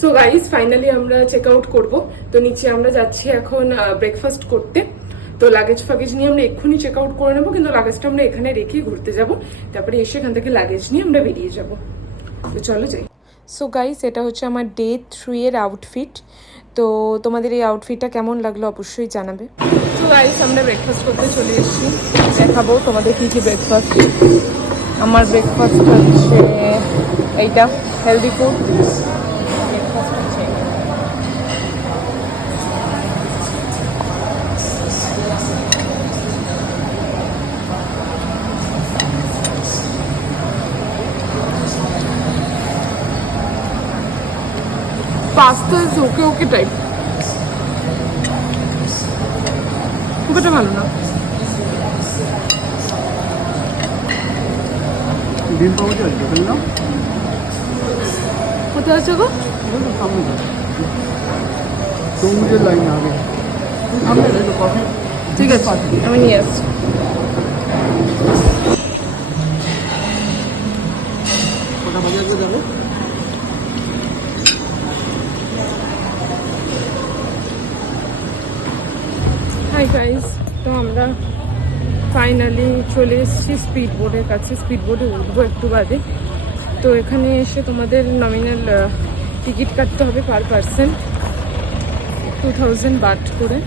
So guys finally আমরা check out করবো। তো নিচে আমরা যাচ্ছি এখন ব্রেকফাস্ট করতে। তো লাগেজ ফাগেজ নিয়ে আমরা এক্ষুনি চেক আউট করে নেবো, কিন্তু লাগেজটা আমরা এখানে রেখে ঘুরতে যাব, তারপরে এসে এখান থেকে লাগেজ নিয়ে আমরা বেরিয়ে যাব। তো চলো যাই। সো গাইস এটা হচ্ছে আমার ডে 3 এর আউটফিট। তো তোমাদের এই আউটফিটটা কেমন লাগলো অবশ্যই জানাবে। সো গাইস আমরা ব্রেকফাস্ট করতে চলে এসেছি, দেখাবো তোমাদের কী কী ব্রেকফাস্ট। আমার ব্রেকফাস্ট হচ্ছে এইটা, healthy food. Pasta is okay ওকে টাইপ, খুব একটা ভালো না। ডিম পাওয়া যায় না? কোথায় আছে গো? তরমুজের লাইন আগে কফি। ঠিক আছে, আমি নিয়ে আসছি। কটা বাজে আসবে যাবে? হাই গাইস, তো আমরা ফাইনালি চলে এসেছি স্পিড বোর্ডের কাছে। স্পিড বোর্ডে উঠবো একটু বাদে। তো এখানে এসে তোমাদের নমিনাল টিকিট কাটতে হবে পার পার্সন 2000 বাট করে।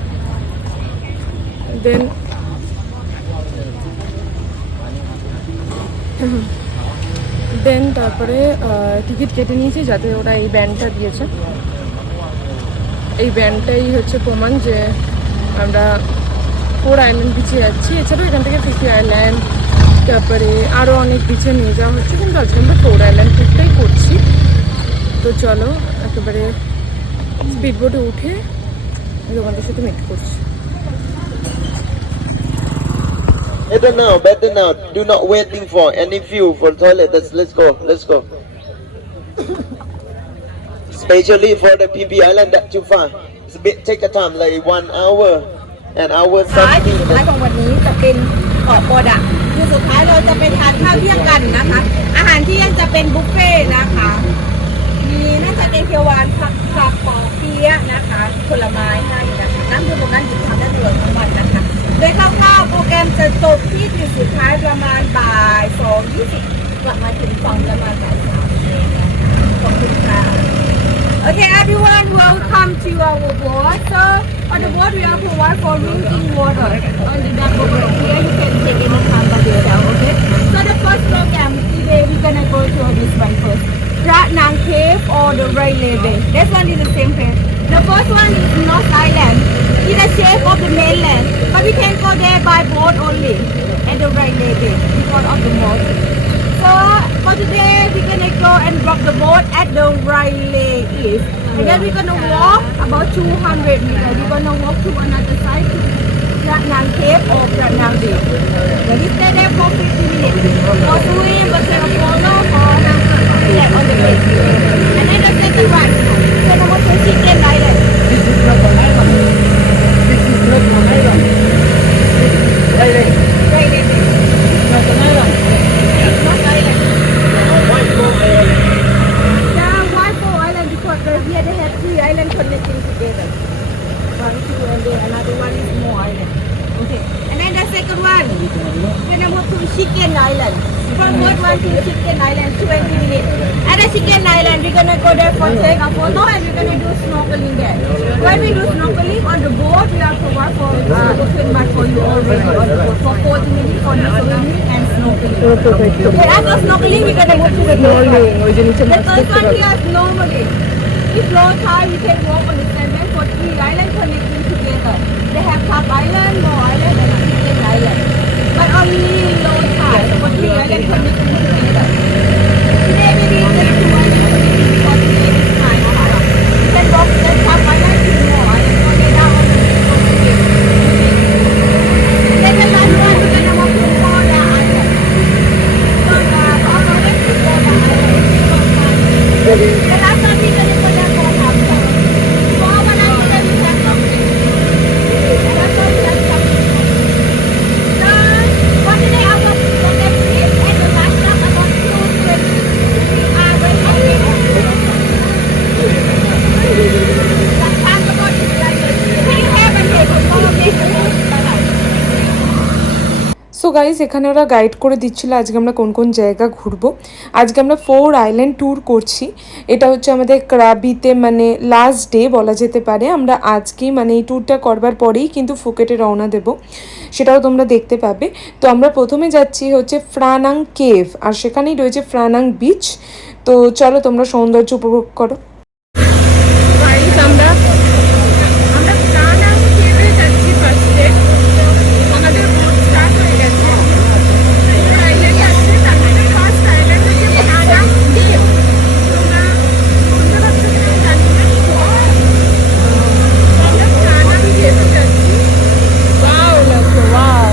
দেন তারপরে টিকিট কেটে নিয়েছি, যাতে ওরা এই ব্যান্ডটা দিয়েছে। এই ব্যান্ডটাই হচ্ছে প্রমাণ যে আমরা 4 আইল্যান্ড বিচে যাচ্ছি। এছাড়াও এখান থেকে ফিফি আইল্যান্ড, তারপরে আরও অনেক বিচে নিয়ে যাওয়া হচ্ছে, কিন্তু আজকে আমরা 4 আইল্যান্ড ট্রিপটাই করছি। তো চলো একেবারে স্পিড বোটে উঠে তোমাদের সাথে মিট করছি। Better now. Do not waiting for any view for toilet. Let's go. Especially for the PB Island, that too far. It's a bit take a time, like 1 hour, an hour ท้ายจุด something. สุดท้ายของวันนี้จะเป็นเกาะโปดะจุดสุดท้ายเราจะไปทานข้าวเที่ยงกันนะคะ อาหารเที่ยงจะเป็นบุฟเฟ่ต์นะคะ มีน่าจะเป็นเขียวหวานผักปอเปี๊ยะนะคะผลไม้ให้นะคะน้ำดื่มตรงนั้นหยิบทานได้ตลอดทั้งวันนะคะโดยคร่าวๆโปรแกรมจะจบที่จุดสุดท้ายประมาณบ่าย2:20กลับมาถึงฝั่งประมาณบ่าย3เองนะคะขอบคุณค่ะ Okay, everyone, welcome to our boat. So, on the boat, we are provide for drinking water. On the back over here, you can take any time by yourself, okay? So, the first program today, we're gonna go to this one first. Prat Nang Cave or the Railway Bay. This one is the same place. The first one is North Island. It's the shape of the mainland, but we can go there by boat only at the Railway Bay because of the boat. So for today, we're gonna go and drop the boat at the Railway East, and then we're gonna walk about 200 meters. We're gonna walk to another side to Prat Nang Cave or Prat Nang Bay. Then we stay there for 50 minutes. For swim, for photo, for relax on the beach. And then the second one, we're gonna go to Chicken Island. This is not an island. This is not an island. Railway Bay. It's not an island. North Island. Waipo Island. Yeah, why 4 island? Because here they have 3 islands connecting together. 1, 2, and then another one is more island. Okay. And then the second one, we're gonna move to Chicken Island. From boat one to Chicken Island, 20 minutes. At the Chicken Island, we're gonna go there for take a photo and we're gonna do snorkeling there. When we do snorkeling on the boat, we are provide for open mat for you already on the boat for 40 minutes for the swimming and snorkeling. Okay, after snorkeling, we're gonna move to the third one. The third one here is normally. If low tide, we can walk on the sand for 3 islands connecting together. They have Park Island, More Island, and Chicken Island. But only low tide for 3 islands connecting together. Today we reach the 2 islands connecting for 3 days time. You can walk the Park Island to More Island or get down on the boat. Then the last one, we're gonna walk to Moda Island. So Park Island to Moda Island. The last one, we're gonna go there for Hamza. For our island, we have something. The last one, we have something. So, for today, our boat is and the last stop about 2:20. We are ready. Guys এখানে ওরা গাইড করে দিচ্ছিল আজকে আমরা কোন কোন জায়গা ঘুরবো। আজকে আমরা 4 আইল্যান্ড ট্যুর করছি। এটা হচ্ছে আমাদের ক্রাবিতে মানে লাস্ট ডে বলা যেতে পারে। আমরা আজকেই মানে এই ট্যুরটা করবার পরেই কিন্তু ফুকেটে রওনা দেব, সেটাও তোমরা দেখতে পাবে। তো আমরা প্রথমে যাচ্ছি হচ্ছে ফ্রানাং কেভ, আর সেখানেই রয়েছে ফ্রানাং বিচ। তো চলো তোমরা সৌন্দর্য উপভোগ করো। আমরা ফ্রানাং কেভে যাচ্ছি ফার্স্টে। আমাদের বোট স্টার্ট হয়ে গেছে। আইল্যান্ড আছে, তার মধ্যে ফার্স্ট আইল্যান্ড হচ্ছে ফ্রানাং কেভ। তোমরা বুঝতে পারছো কিনা জানি না। আমরা ফ্রানাং কেভে যাচ্ছি। ওয়াও লাগছে, ওয়াও।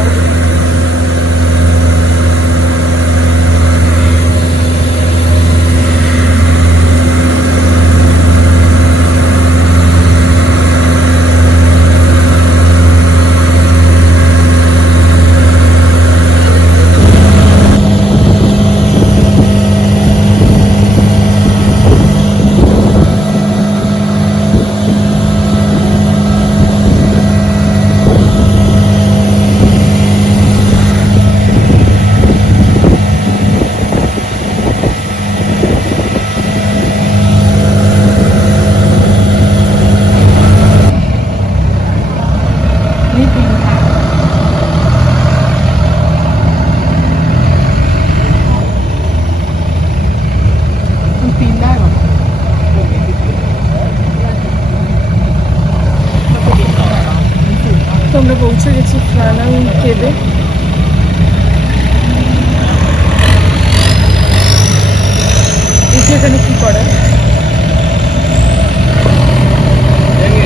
আমরা পৌঁছে গেছি ফ্রানাং কেভে। এখানে কি করা?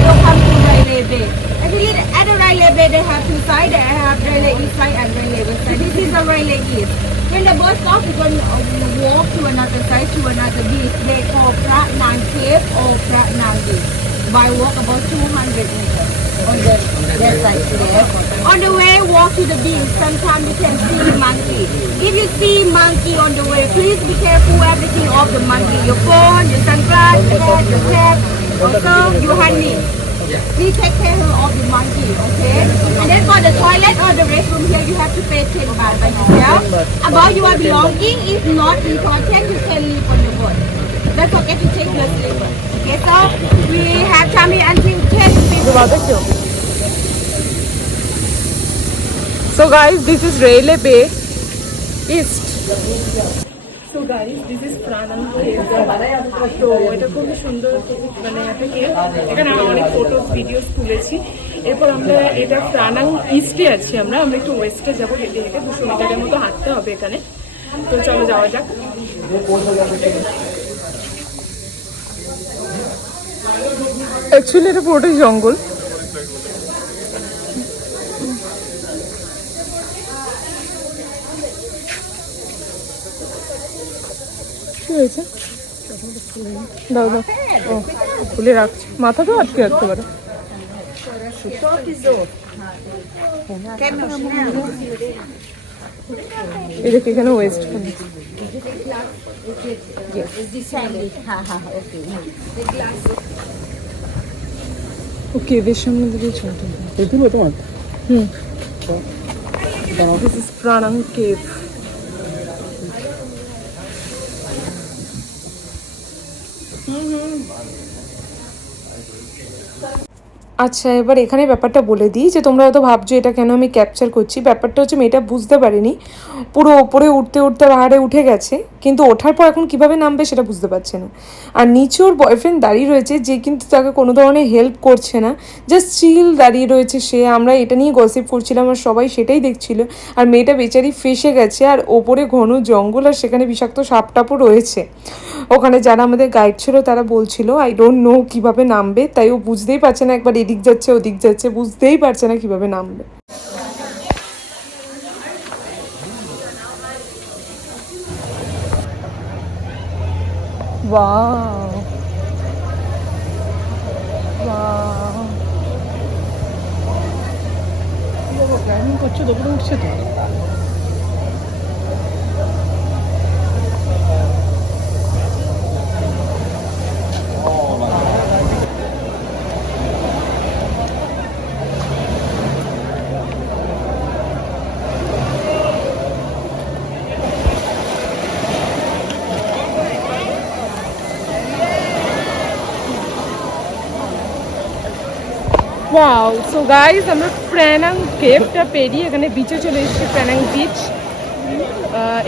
Welcome to Railay Bay. Actually, at the Railay Bay, they have two sides. They have Railay East side and Railay West side. This is the Railay East. When the boat stops, you're going to walk to another side, to another beach. They call Phra Nang Cave or Phra Nang Beach. By walk about 200 meters on the left side there. On the way, walk to the beach. Sometimes you can see monkey. If you see monkey on the way, please be careful everything of the monkey. Your phone, your sunglasses, your hat, your cap. Also, your honey. Please take care of the monkey, okay? And then for the toilet or the restroom here, you have to pay 10 baht by yourself. About your belonging is not important. You can leave on the boat. Don't forget to take your slipper. Okay, so we have time here until 10:50. So guys, this is Railay Bay East. So guys, this is Phranang Cave. তো এটা খুবই সুন্দর মানে একটা কেভ। এখানে আমরা অনেক photos videos তুলেছি। এরপর আমরা এটা ফ্রানাং ইস্টে আছি। আমরা একটু ওয়েস্টে যাবো হেঁটে হেঁটে 200 মিটারের মতো হাঁটতে হবে এখানে। তো চলো যাওয়া যাক। অ্যাকচুয়ালি এটা পুরোটাই জঙ্গল। কি হয়েছে? দাও দাও, ও খুলে রাখছি, মাথাটাও আটকে রাখতে পারো। এই দেখ এখানে ওয়েস্ট ও কেভের সামনে দিকে চলতে তোমার। This is Phranang Cave. আচ্ছা, এবার এখানে ব্যাপারটা বলে দিই যে তোমরা হয়তো ভাবছো এটা কেন আমি ক্যাপচার করছি। ব্যাপারটা হচ্ছে মেয়েটা বুঝতে পারিনি, পুরো ওপরে উঠতে উঠতে পাহাড়ে উঠে গেছে, কিন্তু ওঠার পর এখন কিভাবে নামবে সেটা বুঝতে পারছে না। আর নিচে ওর বয়ফ্রেন্ড দাঁড়িয়ে রয়েছে, যে কিন্তু তাকে কোনো ধরনের হেল্প করছে না, জাস্ট চিল দাঁড়িয়ে রয়েছে সে। আমরা এটা নিয়ে গসিপ করছিলাম আর সবাই সেটাই দেখছিল। আর মেয়েটা বেচারি ফেসে গেছে, আর ওপরে ঘন জঙ্গল, আর সেখানে বিষাক্ত সাপটাপও রয়েছে। ওখানে যারা আমাদের গাইড ছিল তারা বলছিল আই ডোন্ট নো কীভাবে নামবে, তাই ও বুঝতেই পারছে না, একবার এদিক যাচ্ছে ওদিক যাচ্ছে, বুঝতেই পারছে না কীভাবে নামবে। Wow. Wow. প্ল্যানিং করছো তো উঠছে তো। ওয়াও, সো গাইস আমরা প্রানাং কেভটা পেরিয়ে এখানে বিচে চলে এসেছি, প্রানাং বিচ।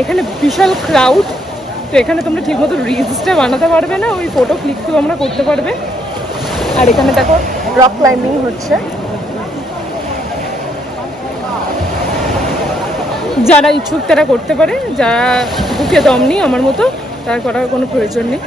এখানে বিশাল ক্রাউড, তো এখানে তোমরা ঠিকমতো রিলসটা বানাতে পারবে না, ওই ফটো ক্লিক তো তোমরা করতে পারবে। আর এখানে দেখো রক ক্লাইম্বিং হচ্ছে, যারা ইচ্ছুক তারা করতে পারে, যারা বুকে দম নেই আমার মতো তার করার কোনো প্রয়োজন নেই।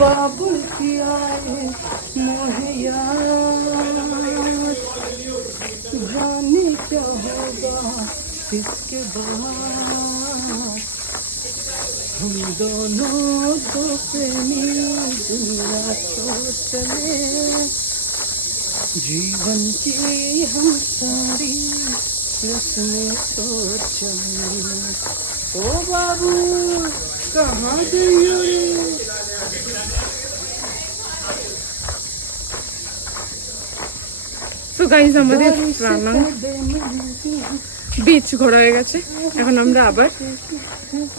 बाबुल किया मोहिया जाने क्या होगा इसके बाद हम दोनों दो प्रेमी दुनिया तो चले जीवन की हम सारी रस्में तो चले। ओ बाबू कहाँ गई हो रे? তো গাইজ আমাদের প্রানাং বিচ ঘোরা হয়ে গেছে, এখন আমরা আবার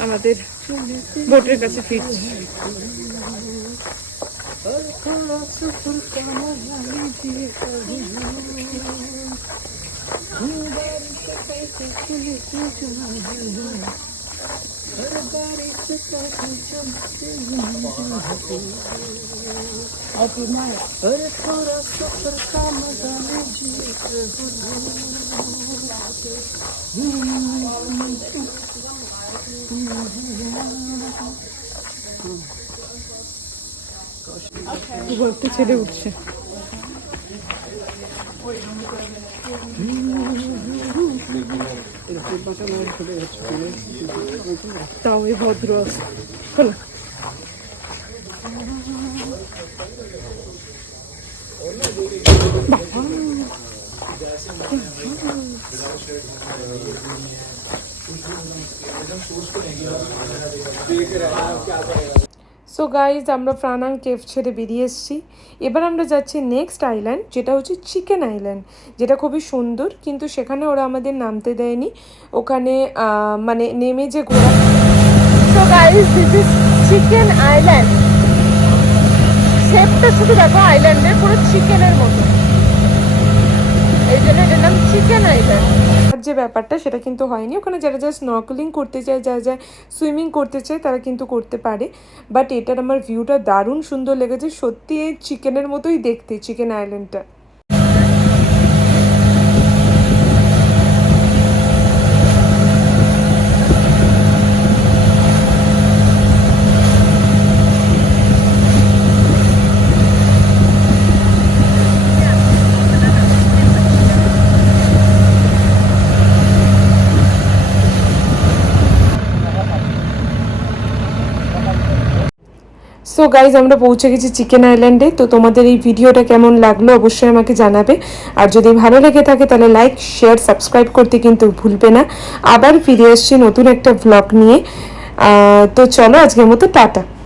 আমাদের বোটের কাছে ফিরছি। ঘুরতে ছেড়ে উঠছে, তাও এই ভদ্র আছে। চলো সো গাইজ আমরা প্রানাং কেভ ছেড়ে বেরিয়ে এসেছি। এবার আমরা যাচ্ছি নেক্সট আইল্যান্ড, যেটা হচ্ছে চিকেন আইল্যান্ড, যেটা খুবই সুন্দর, কিন্তু সেখানে ওরা আমাদের নামতে দেয়নি, ওখানে মানে নেমে যে ঘোরা। So guys this is chicken island, শেপটা শুধু দেখো আইল্যান্ডের পুরো চিকেনের মতো, এই জন্য এটার নাম চিকেন আইল্যান্ড। যে ব্যাপারটা সেটা কিন্তু হয়নি, ওখানে যারা যারা স্নর্কেলিং করতে চায়, যারা যারা সুইমিং করতে চায় তারা কিন্তু করতে পারে। বাট এটার আমার ভিউটা দারুণ সুন্দর লেগেছে, সত্যি এই চিকেনের মতোই দেখতে চিকেন আইল্যান্ডটা। সো গাইজ আমরা পৌঁছে গেছি চিকেন আইল্যান্ডে। তো তোমাদের এই ভিডিওটা কেমন লাগলো অবশ্যই আমাকে জানাবে, আর যদি ভালো লেগে থাকে তাহলে লাইক শেয়ার সাবস্ক্রাইব করতে কিন্তু ভুলবে না। আবার ফিরে আসছি নতুন একটা ভ্লগ নিয়ে। তো চলো আজকের মতো টাটা।